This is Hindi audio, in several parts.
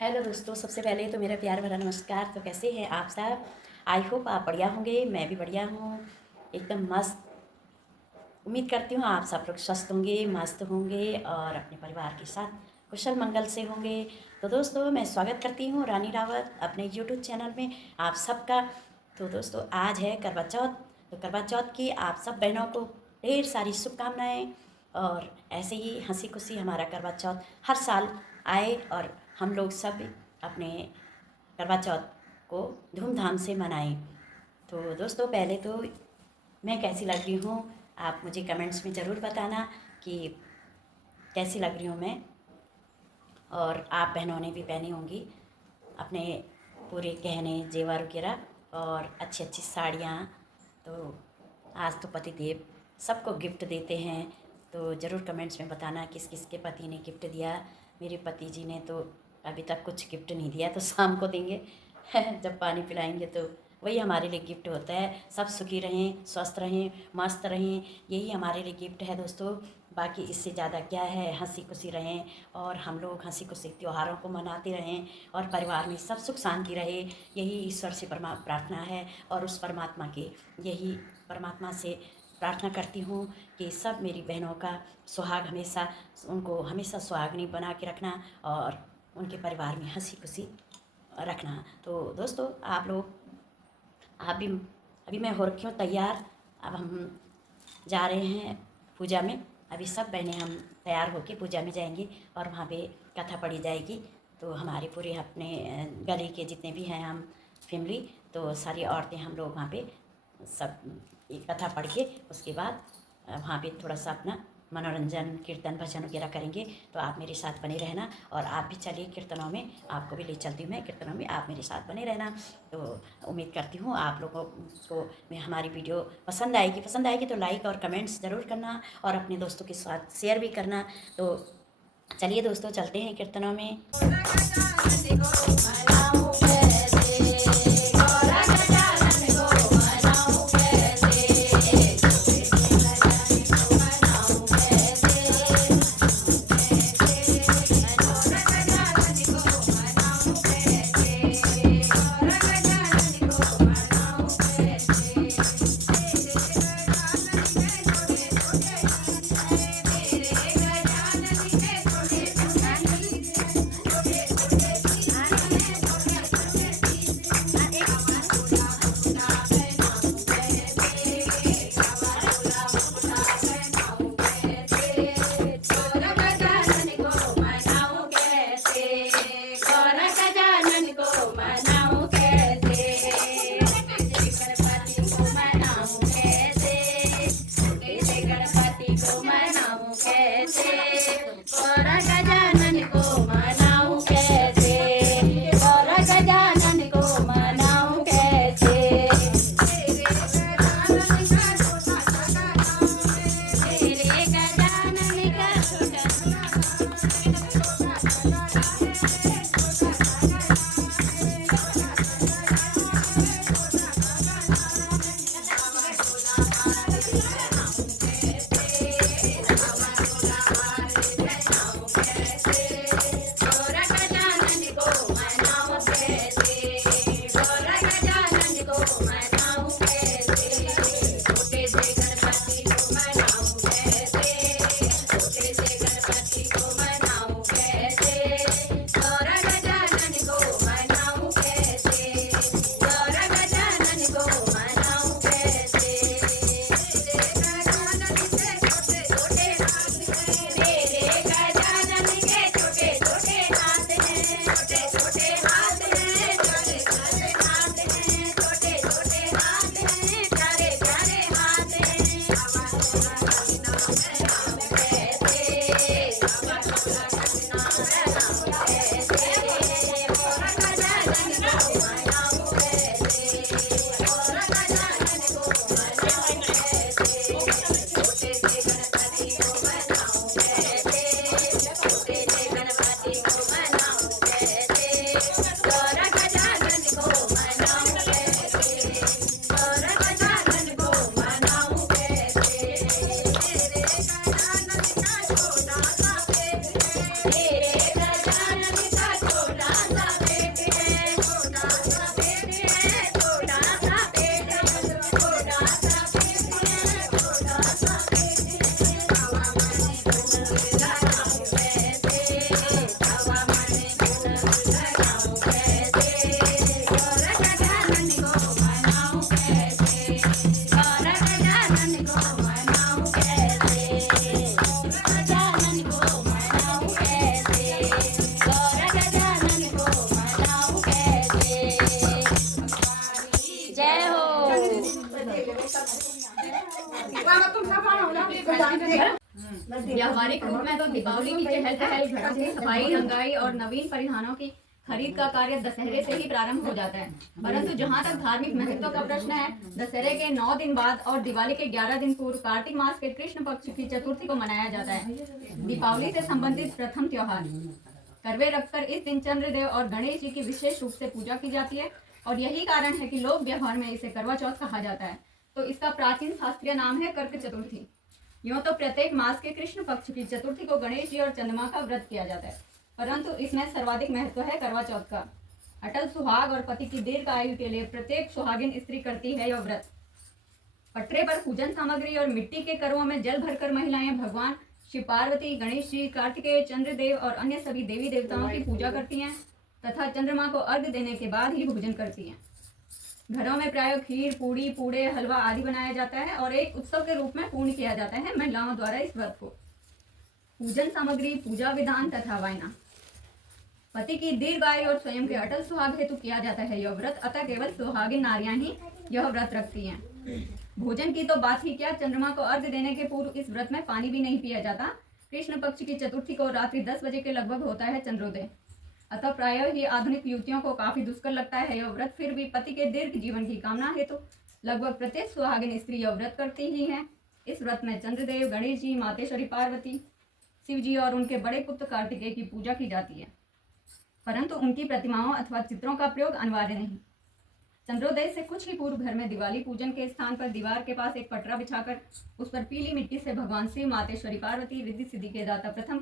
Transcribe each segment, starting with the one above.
हेलो दोस्तों, सबसे पहले तो मेरा प्यार भरा नमस्कार। तो कैसे हैं आप सब? आई होप आप बढ़िया होंगे। मैं भी बढ़िया हूँ, एकदम मस्त। उम्मीद करती हूँ आप सब लोग स्वस्थ होंगे, मस्त होंगे और अपने परिवार के साथ कुशल मंगल से होंगे। तो दोस्तों, मैं स्वागत करती हूँ रानी रावत अपने यूट्यूब चैनल में आप सबका। तो दोस्तों, आज है करवा चौथ। तो करवा चौथ की आप सब बहनों को ढेर सारी शुभकामनाएँ। और ऐसे ही हंसी खुशी हमारा करवा चौथ हर साल आए और हम लोग सब अपने करवा चौथ को धूमधाम से मनाएं। तो दोस्तों, पहले तो मैं कैसी लग रही हूँ आप मुझे कमेंट्स में ज़रूर बताना कि कैसी लग रही हूँ मैं। और आप बहनों ने भी पहनी होंगी अपने पूरे गहने जेवर वगैरह और अच्छी अच्छी साड़ियाँ। तो आज तो पति देव सबको गिफ्ट देते हैं, तो ज़रूर कमेंट्स में बताना किस किस के पति ने गिफ्ट दिया। मेरे पति जी ने तो अभी तक कुछ गिफ्ट नहीं दिया, तो शाम को देंगे जब पानी पिलाएंगे तो वही हमारे लिए गिफ्ट होता है। सब सुखी रहें, स्वस्थ रहें, मस्त रहें, यही हमारे लिए गिफ्ट है दोस्तों। बाकी इससे ज़्यादा क्या है, हंसी खुशी रहें और हम लोग हंसी खुशी त्योहारों को मनाते रहें और परिवार में सब सुख शांति रहे, यही ईश्वर से प्रार्थना है। और उस परमात्मा के यही परमात्मा से प्रार्थना करती हूँ कि सब मेरी बहनों का सुहाग हमेशा, उनको हमेशा सुहागनी बना के रखना और उनके परिवार में हंसी खुशी रखना। तो दोस्तों, आप लोग आप भी, अभी मैं हो रखी हूँ तैयार। अब हम जा रहे हैं पूजा में। अभी सब बहनें हम तैयार होके पूजा में जाएंगी और वहाँ पे कथा पढ़ी जाएगी। तो हमारे पूरे अपने गली के जितने भी हैं हम फैमिली, तो सारी औरतें हम लोग वहाँ पे सब कथा पढ़ के उसके बाद वहाँ पे थोड़ा सा अपना मनोरंजन, कीर्तन, भजन वगैरह करेंगे। तो आप मेरे साथ बने रहना और आप भी चलिए कीर्तनों में, आपको भी ले चलती हूँ मैं कीर्तनों में, आप मेरे साथ बने रहना। तो उम्मीद करती हूँ आप लोगों को मैं हमारी वीडियो पसंद आएगी तो लाइक और कमेंट्स ज़रूर करना और अपने दोस्तों के साथ शेयर भी करना। तो चलिए दोस्तों, चलते हैं कीर्तनों में। दीपावली की चहल पहल, घरों की सफाई, रंगाई और नवीन परिधानों की खरीद का कार्य दशहरे से ही प्रारंभ हो जाता है। परंतु जहाँ तक धार्मिक महत्व का प्रश्न है, दशहरे के 9 दिन बाद और दिवाली के 11 दिन पूर्व कार्तिक मास के कृष्ण पक्ष की चतुर्थी को मनाया जाता है। दीपावली से संबंधित प्रथम त्योहार करवे रखकर इस दिन चंद्रदेव और गणेश जी की विशेष रूप से पूजा की जाती है और यही कारण है कि लोक व्यवहार में इसे करवा चौथ कहा जाता है। तो इसका प्राचीन शास्त्रीय नाम है कर्क चतुर्थी। यूँ तो प्रत्येक मास के कृष्ण पक्ष की चतुर्थी को गणेश जी और चंद्रमा का व्रत किया जाता है, परंतु इसमें सर्वाधिक महत्व है करवा चौथ का। अटल सुहाग और पति की दीर्घ आयु के लिए प्रत्येक सुहागिन स्त्री करती है यह व्रत। पटरे पर पूजन सामग्री और मिट्टी के करवों में जल भरकर महिलाएं भगवान शिव पार्वती, गणेश जी, कार्तिकेय, चंद्रदेव और अन्य सभी देवी देवताओं की पूजा करती हैं तथा चंद्रमा को अर्घ्य देने के बाद ही भोजन करती हैं। घरों में प्राय खीर, पूड़ी, पूड़े, हलवा आदि बनाया जाता है और एक उत्सव के रूप में पूर्ण किया जाता है महिलाओं द्वारा इस व्रत को। पूजन सामग्री, पूजा विधान तथा वायना। पति की दीर्घ आयु और स्वयं के अटल सुहाग हेतु किया जाता है यह व्रत, अतः केवल सुहागिन नारियां ही यह व्रत रखती हैं। भोजन की तो बात ही क्या, चंद्रमा को अर्घ्य देने के पूर्व इस व्रत में पानी भी नहीं पिया जाता। कृष्ण पक्ष की चतुर्थी को रात्रि 10 बजे के लगभग होता है चंद्रोदय, अतः प्रायः ही आधुनिक युवतियों को काफी दुष्कर लगता है यह व्रत। फिर भी पति के दीर्घ जीवन की कामना हेतु लगभग प्रत्येक सुहागिन स्त्री यह व्रत करती ही है। इस व्रत में चंद्रदेव, गणेश जी, मातेश्वरी पार्वती, शिव जी और उनके बड़े पुत्र कार्तिकेय की पूजा की जाती है, परंतु उनकी प्रतिमाओं अथवा चित्रों का प्रयोग अनिवार्य नहीं। चंद्रोदय से कुछ ही पूर्व घर में दिवाली पूजन के स्थान पर दीवार के पास एक पटरा बिछाकर उस पर पीली मिट्टी से भगवान शिव, मातेश्वरी पार्वती, रिद्धि सिद्धि के दाता प्रथम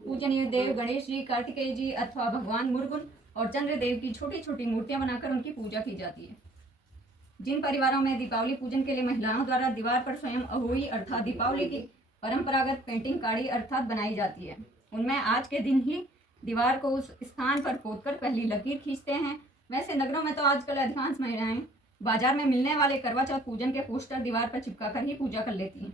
पूजनीय देव गणेश जी, कार्तिकेय जी अथवा भगवान मुरुगन और चंद्रदेव की छोटी छोटी मूर्तियां बनाकर उनकी पूजा की जाती है। जिन परिवारों में दीपावली पूजन के लिए महिलाओं द्वारा दीवार पर स्वयं अहोई अर्थात दीपावली की परंपरागत पेंटिंग काढ़ी अर्थात बनाई जाती है, उनमें आज के दिन ही दीवार को उस स्थान पर खोदकर पहली लकीर खींचते हैं। वैसे नगरों में तो आजकल अधिकांश महिलाएं बाजार में मिलने वाले करवा चौथ पूजन के पोस्टर दीवार पर चिपकाकर ही पूजा कर लेती हैं।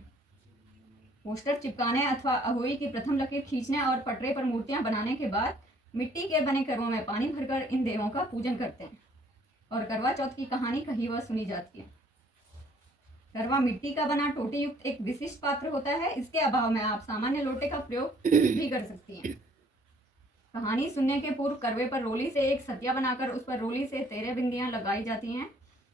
पोस्टर चिपकाने अथवा अहोई की प्रथम लकीर खींचने और पटरे पर मूर्तियां बनाने के बाद मिट्टी के बने करवों में पानी भरकर इन देवों का पूजन करते हैं और करवा चौथ की कहानी कही व सुनी जाती है। करवा मिट्टी का बना टोटी युक्त एक विशिष्ट पात्र होता है, इसके अभाव में आप सामान्य लोटे का प्रयोग भी कर सकती हैं। कहानी सुनने के पूर्व करवे पर रोली से एक सतिया बनाकर उस पर रोली से 13 बिंदियां लगाई जाती हैं।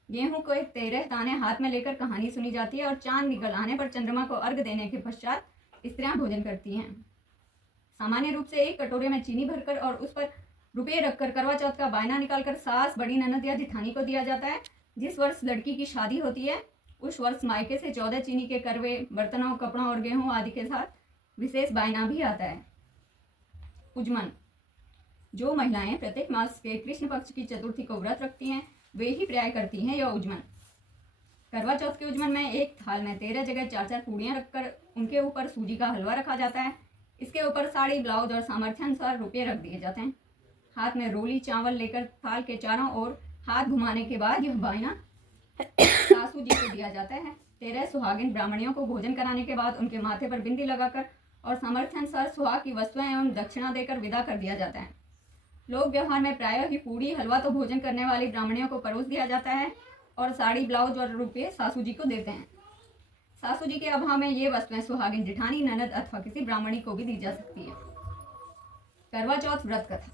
गेहूं को 13 दाने हाथ में लेकर कहानी सुनी जाती है और चांद निकल आने पर चंद्रमा को अर्घ्य देने के पश्चात स्त्रियां भोजन करती हैं। सामान्य रूप से एक कटोरे में चीनी भरकर और उस पर रुपये रखकर करवा चौथ का बायना निकालकर सास, बड़ी ननद या जिठानी को दिया जाता है। जिस वर्ष लड़की की शादी होती है उस वर्ष मायके से 14 चीनी के करवे, बर्तनों, कपड़ों और गेहूं आदि के साथ विशेष बायना भी आता है। उजमन। जो महिलाएं प्रत्येक मास के कृष्ण पक्ष की चतुर्थी को व्रत रखती हैं वे ही प्राय करती हैं यह उजमन। करवा चौथ के उजमन में एक थाल में 13 जगह 4-4 पूड़ियाँ रखकर उनके ऊपर सूजी का हलवा रखा जाता है। इसके ऊपर साड़ी, ब्लाउज और सामर्थ्यानुसार रुपये रख दिए जाते हैं। हाथ में रोली चावल लेकर थाल के चारों ओर हाथ घुमाने के बाद यह बायना सासू जी को दिया जाता है। 13 सुहागिन ब्राह्मणियों को भोजन कराने के बाद उनके माथे पर बिंदी लगाकर और सामर्थ्यानुसार सुहाग की वस्तुएं एवं दक्षिणा देकर विदा कर दिया जाता है। लोक व्यवहार में प्रायः ही पूड़ी, हलवा तो भोजन करने वाली ब्राह्मणियों को परोस दिया जाता है और साड़ी, ब्लाउज और रुपये सासू जी को देते हैं। सासू जी के अभाव में ये वस्तुएं सुहागिन, जिठानी, ननद अथवा किसी ब्राह्मणी को भी दी जा सकती है। करवा चौथ व्रत कथा।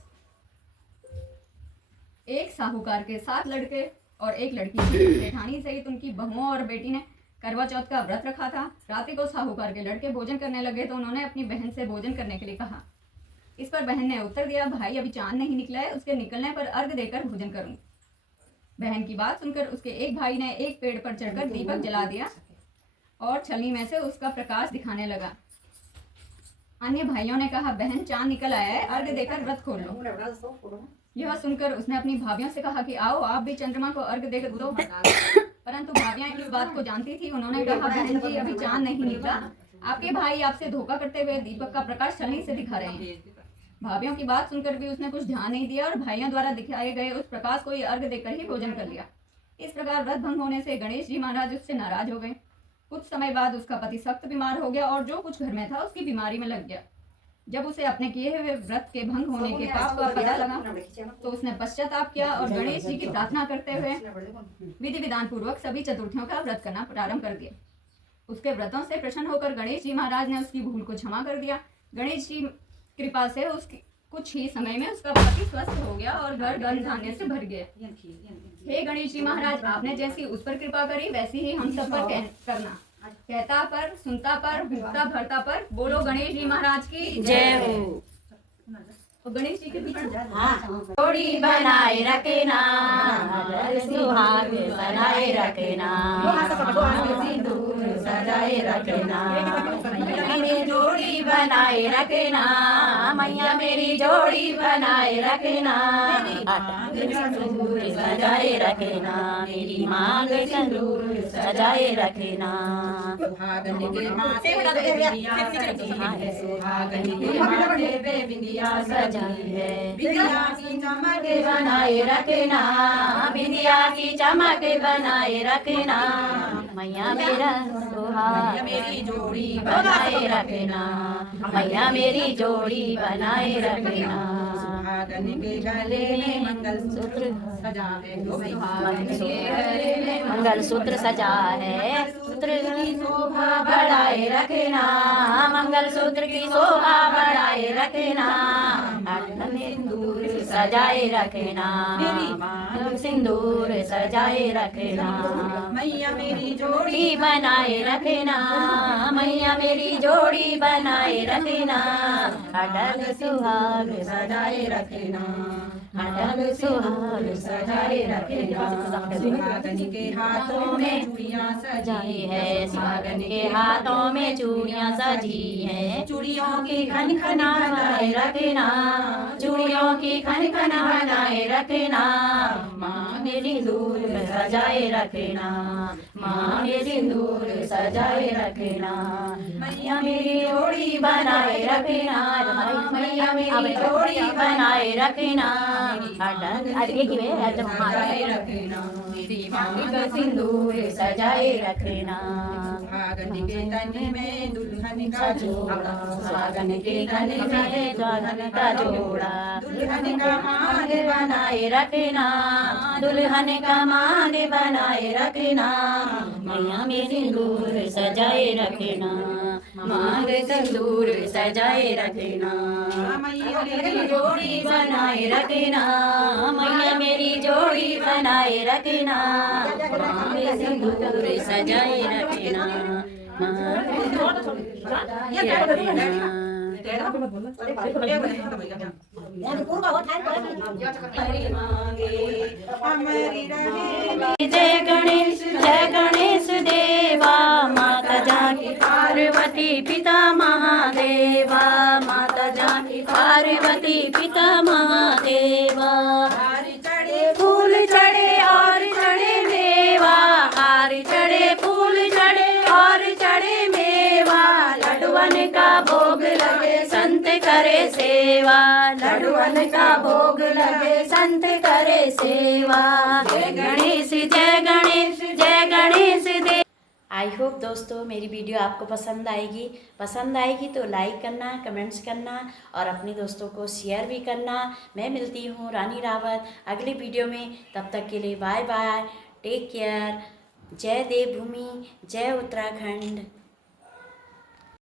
एक साहूकार के 7 लड़के और एक लड़की जेठानी सहित उनकी बहुओं और बेटी ने करवा चौथ का व्रत रखा था। रात्रि को साहूकार के लड़के भोजन करने लगे तो उन्होंने अपनी बहन से भोजन करने के लिए कहा। इस पर बहन ने उत्तर दिया, भाई अभी चांद नहीं निकला है, उसके निकलने पर अर्घ देकर भोजन करूंगी। बहन की बात सुनकर उसके एक भाई ने एक पेड़ पर चढ़कर दीपक जला दिया और छलनी में से उसका प्रकाश दिखाने लगा। अन्य भाइयों ने कहा, बहन चांद निकल आया है, अर्घ देकर व्रत खोल लो। यह सुनकर उसने अपनी भाभियों से कहा कि आओ आप भी चंद्रमा को अर्घ देकर दो। परंतु भाभियां इस बात को जानती थी। उन्होंने कहा, बहन जी अभी चांद नहीं निकला, आपके भाई आपसे धोखा करते हुए दीपक का प्रकाश छलनी से दिखा रहे हैं। भाभियों की बात सुनकर भी उसने कुछ ध्यान नहीं दिया और भाइयों द्वारा दिखाए गए उस प्रकाश को ही अर्घ देकर ही भोजन कर लिया। इस प्रकार व्रत भंग होने से गणेश जी महाराज उससे नाराज हो गए। कुछ समय बाद उसका पति सख्त बीमार हो गया और जो कुछ घर में था उसकी बीमारी में लग गया। जब उसे अपने किए हुए व्रत के भंग होने के पाप का पता लगा तो उसने पश्चाताप किया और गणेश जी की प्रार्थना करते हुए विधि विधान पूर्वक सभी चतुर्थियों का व्रत करना प्रारंभ कर दिया। उसके व्रतों से प्रसन्न होकर गणेश जी महाराज ने उसकी भूल को क्षमा कर दिया। गणेश जी कृपा से उसकी कुछ ही समय में उसका पति स्वस्थ हो गया और घर धन धान्य से भर गया। हे गणेश जी महाराज, आपने जैसी उस पर कृपा करी वैसी ही हम सब पर करना। कहता पर, सुनता पर, भूखता भरता पर, बोलो गणेश जी महाराज की जय हो। तो गणेश जी के पीछे जोड़ी बनाए रखना, सुहाग बनाए रखना, सिंदूर सजाए रखना, मेरी जोड़ी बनाए रखना, मैया मेरी जोड़ी बनाए रखना, सिंदूर सजाए रखना, मेरी मांग सिंदूर सजाए रखना। सुहागन के माथे पे बिंदिया सजी है, बिंदिया की चमक बनाए रखना, बिंदिया की चमक बनाए रखना, मैया मेरा सुहाग मेरी जोड़ी बनाए रखना, मैया मेरी जोड़ी बनाए रखना। सुहागन के गले में मंगल सूत्र सजा है, मंगल सूत्र सजा है, सूत्र की शोभा बढ़ाए रखना, मंगल सूत्र की शोभा बढ़ाए रखना, सिंदूर सजाए रखना, सिंदूर सजाए रखना, मैया मेरी जोड़ी जोड़ी बनाए रखना, मैया मेरी जोड़ी बनाए रखना, अटल सुहाग सजाए रखना, अटल सुहाग सजाए रखना। सुहागन के हाथों में चूड़ियां सजाई है, सुहागन के हाथों में चूड़ियां सजी है, चूड़ियों की खन खना बनाए रखना, चूड़ियों की खन खना बनाए रखना, माँ मेरी दूर सजाए रखना, माँ मेरी दूर सजाए रखना, मैया मेरी जोड़ी बनाए रखना, मैया मेरी जोड़ी बनाए रखना, सजाए रखना, मेरी मांग सिंदूर सजाए रखना। सुहागन के तन में दुल्हन का जोड़ा, सुहागन के गले में दुल्हन का जोड़ा, दुल्हन का मांग बनाए रखना, दुल्हन का मांग बनाए रखना, मैया में सिंदूर सजाए रखना, मांग सिंदूर सजाए रखना, मैया मेरी जोड़ी बनाए रखना, मैया मेरी जोड़ी बनाए रखना, मांग सिंदूर सजाए रखना, मांग सजाए रखना। हमारी रहे जय गणेश देवा, माता जानकी पार्वती पिता महादेवा, माता जानकी पार्वती पिता महादेवा, फूल चढ़े और चढ़े मेवा, हार चढ़े फूल चढ़े और चढ़े मेवा, लड्डुअन का भोग लगे संत करे सेवा, लड्डुअन का भोग लगे संत करे सेवा। जय गणेश जय गणेश जय गणेश दे। आई होप दोस्तों मेरी वीडियो आपको पसंद आएगी तो लाइक करना, कमेंट्स करना और अपने दोस्तों को शेयर भी करना। मैं मिलती हूँ रानी रावत अगली वीडियो में, तब तक के लिए बाय बाय, टेक केयर। जय देवभूमि, जय उत्तराखंड।